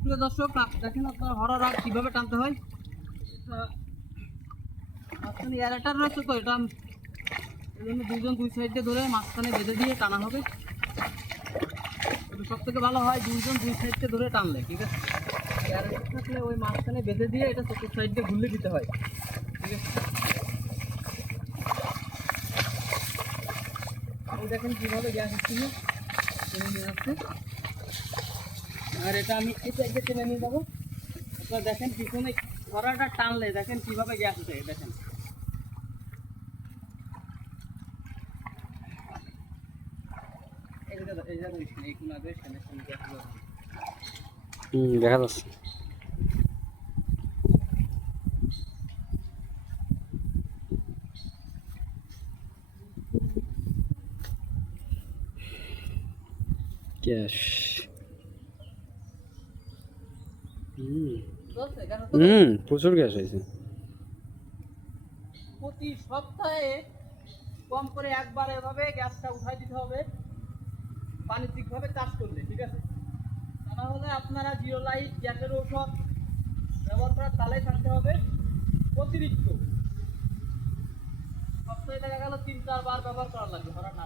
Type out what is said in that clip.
প্রিয় দর্শক দেখেন আপনার হরা রাগ কীভাবে টানতে হয়? মাঝখানে রয়েছে তো, এটা দুজন দুই সাইডে ধরে মাঝখানে বেঁধে দিয়ে টানা হবে। সব থেকে ভালো হয় দুজন দুই সাইডে ধরে টানলে, ঠিক আছে? এয়ারটার থাকলে ওই মাঝখানে বেঁধে দিয়ে এটা চতুর্থ সাইডে ঘুরলে দিতে হয়, ঠিক আছে? দেখেন কীভাবে গ্যাস স্টিমে টেনে নিয়ে আসছে। আর এটা আমি এই সাইডে টেনে নিয়ে যাব। আপনারা দেখেন পিছনে খরাটা টানলে দেখেন কীভাবে গ্যাস উঠে, দেখেন এই যে- এই যে দেখেন, এই কোনা দিয়ে সামনে সামনে গ্যাস উঠে। হুম, দেখা যাচ্ছে। প্রচুর গ্যাস হয়েছে। প্রতি সপ্তাহে কম করে একবার এভাবে গ্যাসটা উঠাই দিতে হবে। বাণিজ্যিকভাবে চাষ করলে, ঠিক আছে? তা না হলে আপনারা জিরো লাইট, গ্যাসের ঔষধ ব্যবহার করার তালে থাকতে হবে অতিরিক্ত। সপ্তাহে দেখা গেল তিন চারবার ব্যবহার করা লাগবে, ধরা না